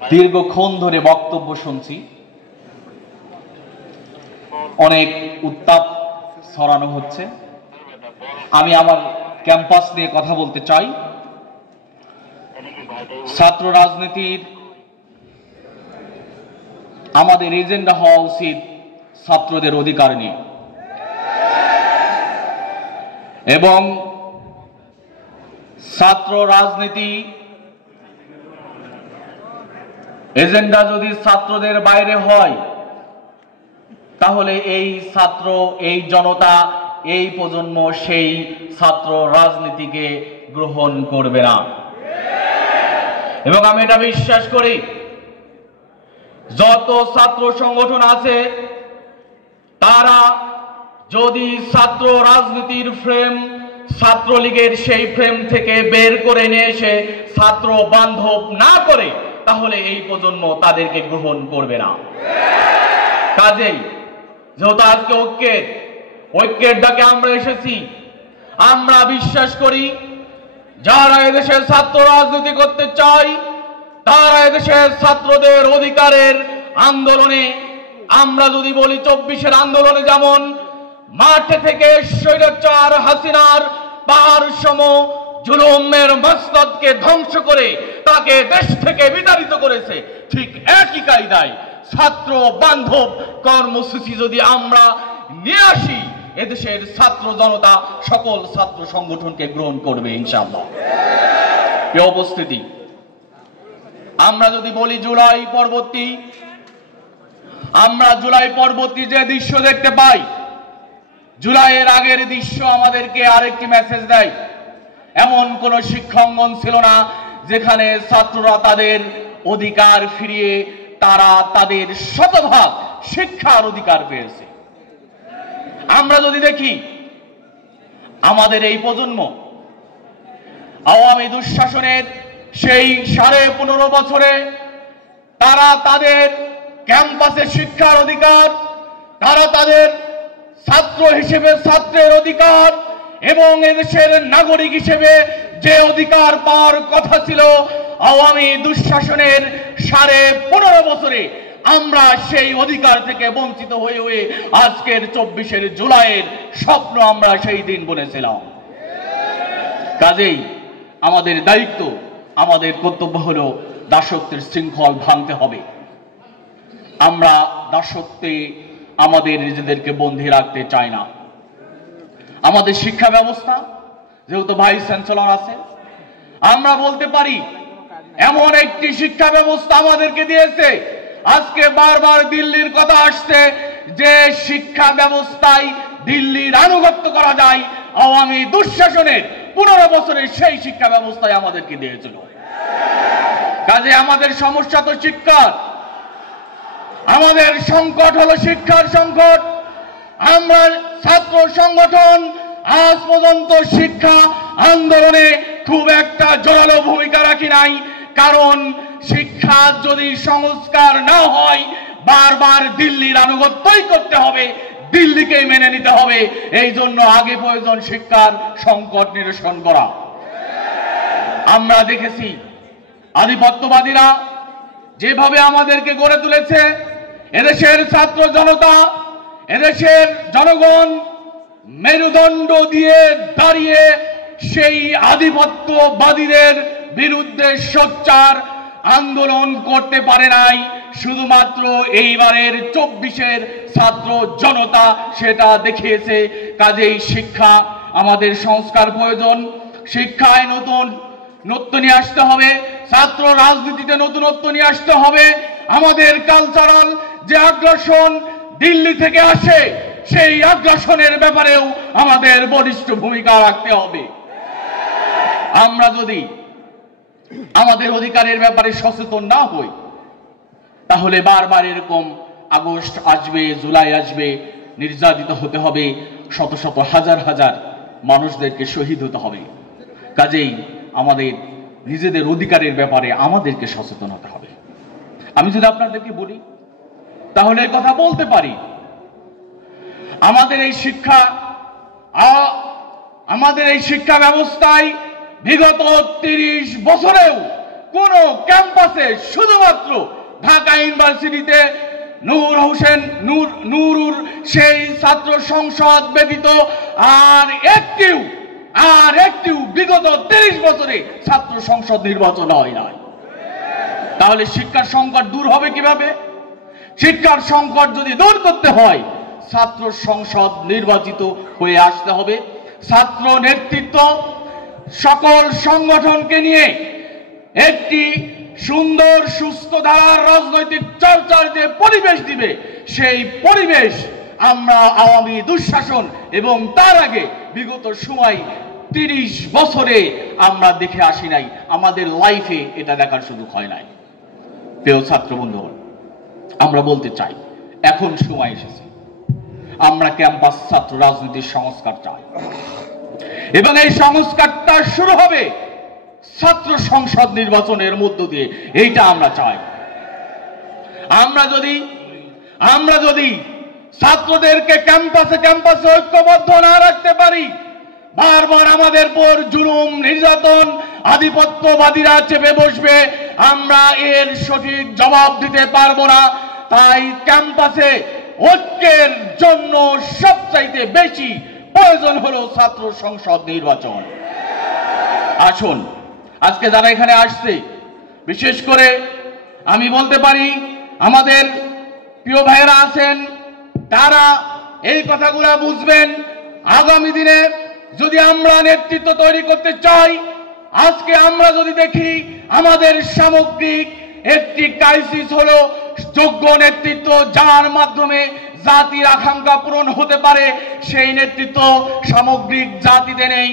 দীর্ঘক্ষণ ধরে বক্তব্য শুনছি, অনেক উত্তাপ ছড়ানো হচ্ছে। আমি আমার ক্যাম্পাস নিয়ে কথা বলতে চাই। ছাত্র রাজনীতির আমাদের এজেন্ডা হওয়া উচিত ছাত্রদের অধিকার নিয়ে, এবং ছাত্র রাজনীতি এজেন্ডা যদি ছাত্রদের বাইরে হয়, তাহলে এই ছাত্র, এই জনতা, এই প্রজন্ম সেই ছাত্র রাজনীতিকে গ্রহণ করবে না। এবং আমি এটা বিশ্বাস করি, যত ছাত্র সংগঠন আছে তারা যদি ছাত্র রাজনীতির ফ্রেম, ছাত্রলীগের সেই ফ্রেম থেকে বের করে নিয়ে এসে ছাত্র বান্ধব না করে, তাহলে এই প্রজন্ম তাদেরকে গ্রহণ করবে না। কাজেই যেহেতু আজকে ঐক্যের ডাকে আমরা এসেছি, আমরা বিশ্বাস করি যারা এদেশের ছাত্র রাজনীতি করতে চায় তারা এদেশের ছাত্রদের অধিকারের আন্দোলনে, আমরা যদি বলি 24-এর আন্দোলনে যেমন মাঠে থেকে স্বৈরাচার হাসিনার পাহাড় সম জুলুমের মসনদকে ধ্বংস করে তাকে দেশ থেকে বিতাড়িত করেছে, ঠিক একই কায়দায় ছাত্র বান্ধব কর্মসূচি যদি আমরা নিয়ে আসি, এদেশের ছাত্র জনতা সকল ছাত্র সংগঠনকে গ্রহণ করবে ইনশাআল্লাহ। এই উপস্থিতি, আমরা যদি বলি জুলাই পরবর্তী যে দৃশ্য দেখতে পাই, জুলাইয়ের আগের দৃশ্য আমাদেরকে আরেকটি মেসেজ দেয়। এমন কোন শিক্ষাঙ্গন ছিল না যেখানে ছাত্ররা তাদের অধিকার ফিরিয়ে তারা তাদের শতভাগ শিক্ষার অধিকার পেয়েছে। আমরা যদি দেখি আমাদের এই প্রজন্ম আওয়ামী দুঃশাসনের সেই 15.5 বছরে তারা তাদের ক্যাম্পাসে শিক্ষার অধিকার, তারা তাদের ছাত্র হিসেবে ছাত্রের অধিকার এবং এদেশের নাগরিক হিসেবে যে অধিকার পাওয়ার কথা ছিল আওয়ামী দুঃশাসনের 15.5 বছরে, আমরা সেই অধিকার থেকে বঞ্চিত হয়ে হয়ে আজকের 24 জুলাইয়ের স্বপ্ন আমরা সেই দিন বুনেছিলাম। কাজেই আমাদের দায়িত্ব, আমাদের কর্তব্য হলো দাসত্বের শৃঙ্খল ভাঙতে হবে। আমরা দাসত্বে আমাদের নিজেদেরকে বন্দী রাখতে চাই না। আমাদের শিক্ষা ব্যবস্থা, যেহেতু ভাইস চ্যান্সেলর আছে, আমরা বলতে পারি এমন একটি শিক্ষা ব্যবস্থা আমাদেরকে দিয়েছে। আজকে বারবার দিল্লির কথা আসছে যে শিক্ষা ব্যবস্থায় দিল্লির আনুগত্য করা যায়, আওয়ামী দুঃশাসনের 15 বছরের সেই শিক্ষা ব্যবস্থায় আমাদেরকে দিয়েছিল। কাজে আমাদের সমস্যা তো শিক্ষার, আমাদের সংকট হলো শিক্ষার সংকট। আমরা ছাত্র সংগঠন আজ পর্যন্ত শিক্ষা আন্দোলনে খুব একটা জোরালো ভূমিকা রাখি নাই, কারণ শিক্ষা যদি সংস্কার না হয় বারবার দিল্লির আনুগত্যই করতে হবে, দিল্লিকেই মেনে নিতে হবে। এই জন্য আগে প্রয়োজন শিক্ষার সংকট নিরসন করা। আমরা দেখেছি আধিপত্যবাদীরা যেভাবে আমাদেরকে গড়ে তুলেছে, এদেশের ছাত্র জনতা, এদেশের জনগণ মেরুদণ্ড দিয়ে দাঁড়িয়ে সেই আধিপত্যবাদীদের বিরুদ্ধে সোচ্চার আন্দোলন করতে পারে নাই। শুধুমাত্র এইবারের 24-এর ছাত্র জনতা সেটা দেখিয়েছে। কাজেই শিক্ষা, আমাদের সংস্কার প্রয়োজন। শিক্ষায় নতুনত্ব নিয়ে আসতে হবে, ছাত্র রাজনীতিতে নতুনত্ব নিয়ে আসতে হবে। আমাদের কালচারাল যে আগ্রাসন দিল্লি থেকে আসে, সেই আগ্রাসনের ব্যাপারেও আমাদের বলিষ্ঠ ভূমিকা রাখতে হবে। আমরা যদি আমাদের অধিকারের ব্যাপারে সচেতন না হই, তাহলে বারবার এরকম আগস্ট আসবে, জুলাই আসবে, নির্যাতিত হতে হবে, শত শত হাজার হাজার মানুষদেরকে শহীদ হতে হবে। কাজেই আমাদের নিজেদের অধিকারের ব্যাপারে আমাদেরকে সচেতন হতে হবে। আমি যদি আপনাদেরকে বলি, তাহলে এই কথা বলতে পারি, আমাদের এই শিক্ষা ব্যবস্থায় বিগত 30 বছরেও কোন ক্যাম্পাসে শুধুমাত্র ঢাকা ইউনিভার্সিটিতে নুরুর সেই ছাত্র সংসদ ব্যতীত আর একটিও বিগত 30 বছরে ছাত্র সংসদ নির্বাচন হয় নাই। তাহলে শিক্ষার সংকট দূর হবে কিভাবে? শিক্ষার সংকট যদি দূর করতে হয়, ছাত্র সংসদ নির্বাচিত হয়ে আসতে হবে। ছাত্র নেতৃত্ব সকল সংগঠনকে নিয়ে একটি সুন্দর সুস্থ ধারার রাজনৈতিক চর্চার যে পরিবেশ দিবে, সেই পরিবেশ আমরা আওয়ামী দুঃশাসন এবং তার আগে বিগত সময় 30 বছরে আমরা দেখে আসি নাই। আমাদের লাইফে এটা দেখার সুযোগ হয় নাই। প্রিয় ছাত্র বন্ধুগণ, আমরা বলতে চাই এখন সময় এসেছে, আমরা ক্যাম্পাস ছাত্র রাজনীতির সংস্কার চাই এবং এই সংস্কারটা শুরু হবে ছাত্র সংসদ নির্বাচনের মধ্য দিয়ে। এইটা আমরা চাই। আমরা যদি ছাত্রদেরকে ক্যাম্পাসে ঐক্যবদ্ধ না রাখতে পারি, বারবার আমাদের পর জুলুম নির্যাতন আধিপত্যবাদীরা চেপে বসবে, আমরা এর সঠিক জবাব দিতে পারবো না। তাই ক্যাম্পাসে ঐক্যের জন্য সবচাইতে বেশি প্রয়োজন হলো ছাত্র সংসদ নির্বাচন। আসুন, আজকে যারা এখানে আসছে, বিশেষ করে আমি বলতে পারি আমাদের প্রিয় ভাইয়েরা আছেন, তারা এই কথাগুলো বুঝবেন। আগামী দিনে যদি আমরা নেতৃত্ব তৈরি করতে চাই, আজকে আমরা যদি দেখি আমাদের সামগ্রিক একটি ক্রাইসিস হলো যোগ্য নেতৃত্ব, যার মাধ্যমে জাতির আকাঙ্ক্ষা পূরণ হতে পারে, সেই নেতৃত্ব সামগ্রিক জাতিতে নেই।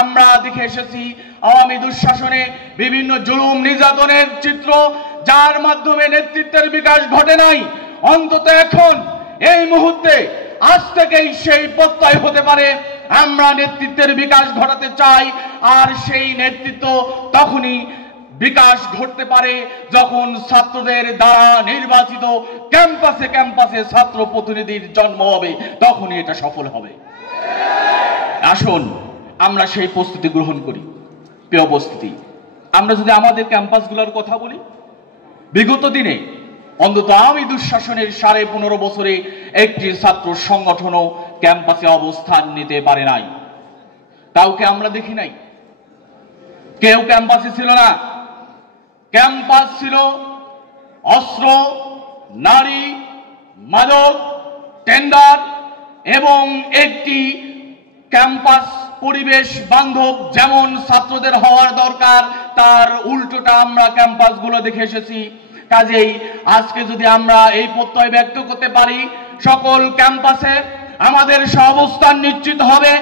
আমরা দেখে এসেছি আওয়ামী দুঃশাসনে বিভিন্ন জুলুম নির্যাতনের চিত্র, যার মাধ্যমে নেতৃত্বের বিকাশ ঘটে নাই। অন্তত এখন এই মুহূর্তে আজ থেকেই সেই প্রত্যয় হতে পারে আমরা নেতৃত্বের বিকাশ ঘটাতে চাই। আর সেই নেতৃত্ব তখনই বিকাশ ঘটতে পারে যখন ছাত্রদের দ্বারা নির্বাচিত ক্যাম্পাসে ছাত্র প্রতিনিধির জন্ম হবে, তখনই এটা সফল হবে। আসুন আমরা সেই প্রস্তুতি গ্রহণ করি। প্রিয় উপস্থিতি, আমরা যদি আমাদের ক্যাম্পাসগুলোর কথা বলি, বিগত দিনে অন্তত আওয়ামী দুঃশাসনের 15.5 বছরে একটি ছাত্র সংগঠনও ক্যাম্পাসে অবস্থান নিতে পারে নাই। কাউকে আমরা দেখি নাই, কেউ ক্যাম্পাসে ছিল না। ক্যাম্পাস ছিল অস্ত্র, নারী, মাদক, টেন্ডার এবং একটি ক্যাম্পাস পরিবেশ বান্ধব যেমন ছাত্রদের হওয়ার দরকার, তার উল্টোটা আমরা ক্যাম্পাসগুলো দেখে এসেছি। কাজেই আজকে যদি আমরা এই প্রত্যয় ব্যক্ত করতে পারি সকল ক্যাম্পাসে আমাদের সহাবস্থান নিশ্চিত হবে,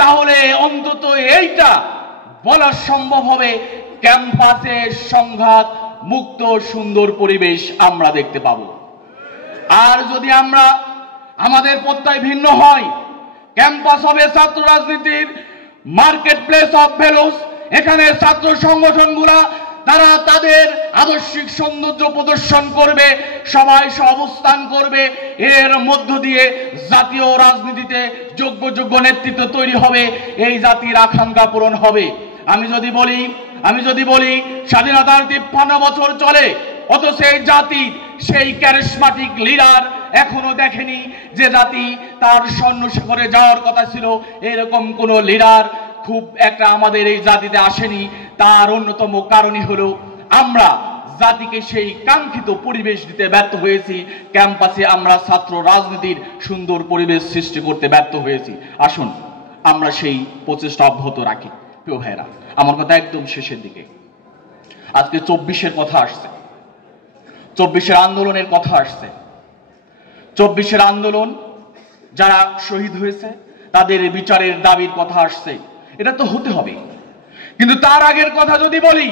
তাহলে অন্তত এইটা বলা সম্ভব হবে ক্যাম্পাসে সংঘাত মুক্ত সুন্দর পরিবেশ আমরা দেখতে পাব। আর যদি আমাদের প্রত্যয় ভিন্ন হয়, ক্যাম্পাস হবে ছাত্র রাজনীতির মার্কেট প্লেস অফ ভ্যালুস। এখানে ছাত্র সংগঠনগুলা তারা তাদের আদর্শিক সৌন্দর্য প্রদর্শন করবে, সবাই সহাবস্থান করবে, এর মধ্য দিয়ে জাতীয় রাজনীতিতে যোগ্য নেতৃত্ব তৈরি হবে, এই জাতির আকাঙ্ক্ষা পূরণ হবে। আমি যদি বলি স্বাধীনতার 53 বছর চলে, অথচ এই জাতি সেই ক্যারিসমাটিক লিডার এখনো দেখেনি। যে জাতি তার স্বর্ণ শিখরে যাওয়ার কথা ছিল, এরকম কোন লিডার খুব একটা আমাদের এই জাতিতে আসেনি। তার অন্যতম কারণই হলো আমরা জাতিকে সেই কাঙ্ক্ষিত পরিবেশ দিতে ব্যর্থ হয়েছি। ক্যাম্পাসে আমরা ছাত্র রাজনীতির সুন্দর পরিবেশ সৃষ্টি করতে ব্যর্থ হয়েছি। আসুন আমরা সেই প্রচেষ্টা অব্যাহত রাখি। প্রিয় ভাইরা, আমার কথা একদম শেষের দিকে। আজকে 24-এর কথা আসছে, 24-এর আন্দোলনের কথা আসছে। 24-এর আন্দোলন যারা শহীদ হয়েছে তাদের বিচারের দাবির কথা আসছে। এটা তো হতে হবে, কিন্তু তার আগের কথা যদি বলি,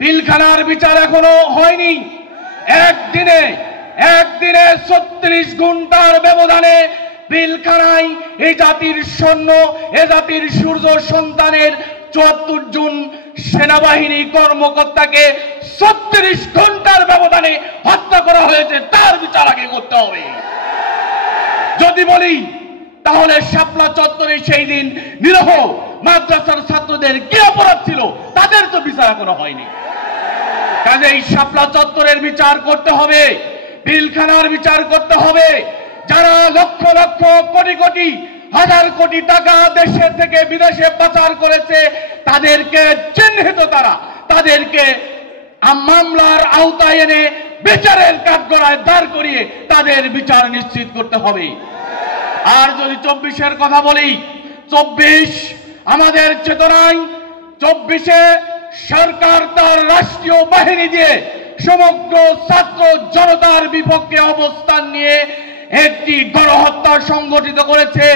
পিলখানার বিচার এখনো হয়নি। একদিনে 36 ঘন্টার ব্যবধানে পিলখানায় এই জাতির সৈন্য, এ জাতির সূর্য সন্তানের 74 জন সেনাবাহিনী কর্মকর্তাকে 36 ঘন্টার ব্যবধানে হত্যা করা হয়েছে। তার বিচার আগে করতে হবে। যদি বলি তাহলে শাপলা চত্বরে সেই দিন নিরীহ মাদ্রাসার ছাত্রদের কি অপরাধ ছিল, তাদের তো বিচার এখনো হয়নি। কাজেই শাপলা চত্বরের বিচার করতে হবে, পিলখানার বিচার করতে হবে। যারা লক্ষ লক্ষ কোটি কোটি হাজার কোটি টাকা দেশে থেকে বিদেশে পাচার করেছে তাদেরকে চিহ্নিত তাদেরকে মামলার আওতায় এনে বিচারের কাঠগড়ায় দাঁড় করিয়ে তাদের বিচার নিশ্চিত করতে হবে। আর যদি 24-এর কথা বলি, 24 আমাদের চেতনায়, 24-এ সরকার তার রাষ্ট্রীয় বাহিনী দিয়ে সমগ্র ছাত্র জনতার বিপক্ষে অবস্থান নিয়ে একটি গণহত্যা সংগঠিত করেছে।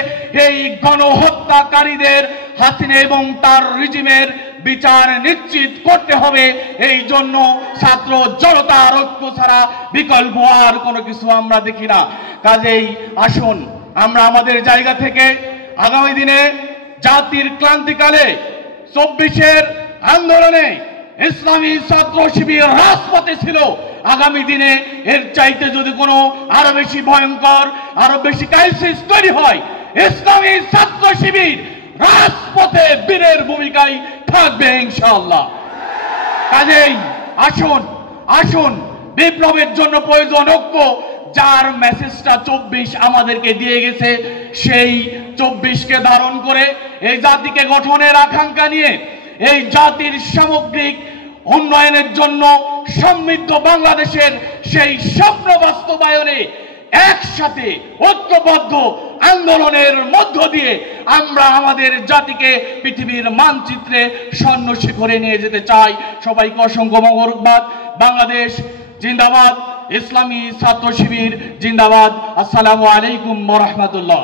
এই গণহত্যাকারীদের হাসিনা এবং তার রিজিমের বিচার নিশ্চিত করতে হবে। এই জন্য ছাত্র জনতার ঐক্য ছাড়া বিকল্প আর কোনো কিছু আমরা দেখি না। কাজেই আসুন আমরা আমাদের জায়গা থেকে আগামী দিনে জাতির ক্রান্তিকালে 24-এর আন্দোলনে ইসলামী ছাত্র শিবির রাজপথে ছিল। আগামী দিনে এর চাইতে যদি কোনো আরো বেশি ভয়ঙ্কর, আরো বেশি ক্রাইসিস তৈরি হয়, ইসলামী ছাত্র শিবির রাজপথে বীরের ভূমিকায় থাকবে ইনশাআল্লাহ। কাজেই আসুন বিপ্লবের জন্য প্রয়োজন ঐক্য। যার মেসেজটা 24 আমাদেরকে দিয়ে গেছে, সেই 24কে ধারণ করে এই জাতিকে গঠনের আকাঙ্ক্ষা নিয়ে এই জাতির সামগ্রিক উন্নয়নের জন্য সমৃদ্ধ বাংলাদেশের সেই স্বপ্ন বাস্তবায়নে একসাথে ঐক্যবদ্ধ আন্দোলনের মধ্য দিয়ে আমরা আমাদের জাতিকে পৃথিবীর মানচিত্রে স্বর্ণ শিখরে নিয়ে যেতে চাই। সবাইকে অসংখ্য মোবারকবাদ। বাংলাদেশ জিন্দাবাদ, ইসলামী ছাত্র শিবির জিন্দাবাদ। আসসালামু আলাইকুম ওয়া রাহমাতুল্লাহ।